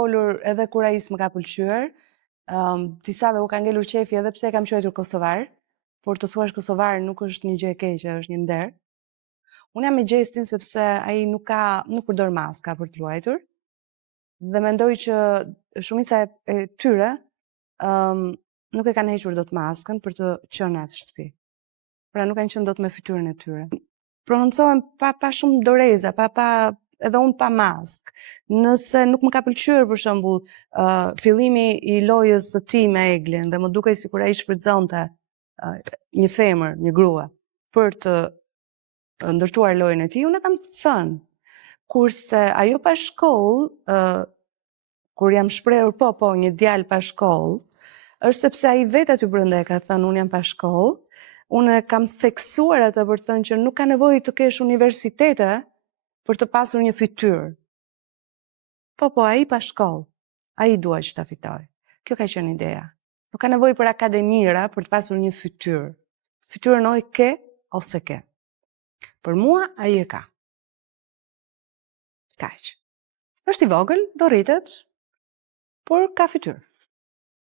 folur edhe kur ai s'më ka pëlqyer, disave u ka ngelur qefi edhe pse e kam quajtur kosovar, por të thuash kosovar nuk është një gjë e keqe, është një nder. Unë jam me Gjestin sepse ai nuk përdor maska për të luajtur. Dhe mendoj që shumica e tyre nuk e kanë hequr dot maskën për të qenë atë shtëpi. Pra nuk kanë qenë dot me fytyrën e tyre. Prononcohem pa shumë doreza, edhe unë pa mask. Nëse nuk më ka pëlqyer për shembull fillimi i lojës së tij me Eglin dhe më dukej sikur ai shfrytëzonte një femër, një grua, për të ndërtuar lojën e tij, unë kam thënë. Kurse ajo pa shkollë, kur jam shprehur po, një djalë pa shkollë, është sepse ai vetë aty brenda e ka thënë unë jam pa shkollë, unë kam theksuar atë për të thënë që nuk ka nevojë të kesh universitete për të pasur një fytyrë. Po, ai pa shkollë, ai dua që ta fitoj. Kjo ka qenë ideja. Nuk ka nevojë për akademira për të pasur një fytyrë. Fytyrën oj ke ose ke. Për mua, ai e ka. Kaq. Është i vogël, do rritet, por ka fytyrë.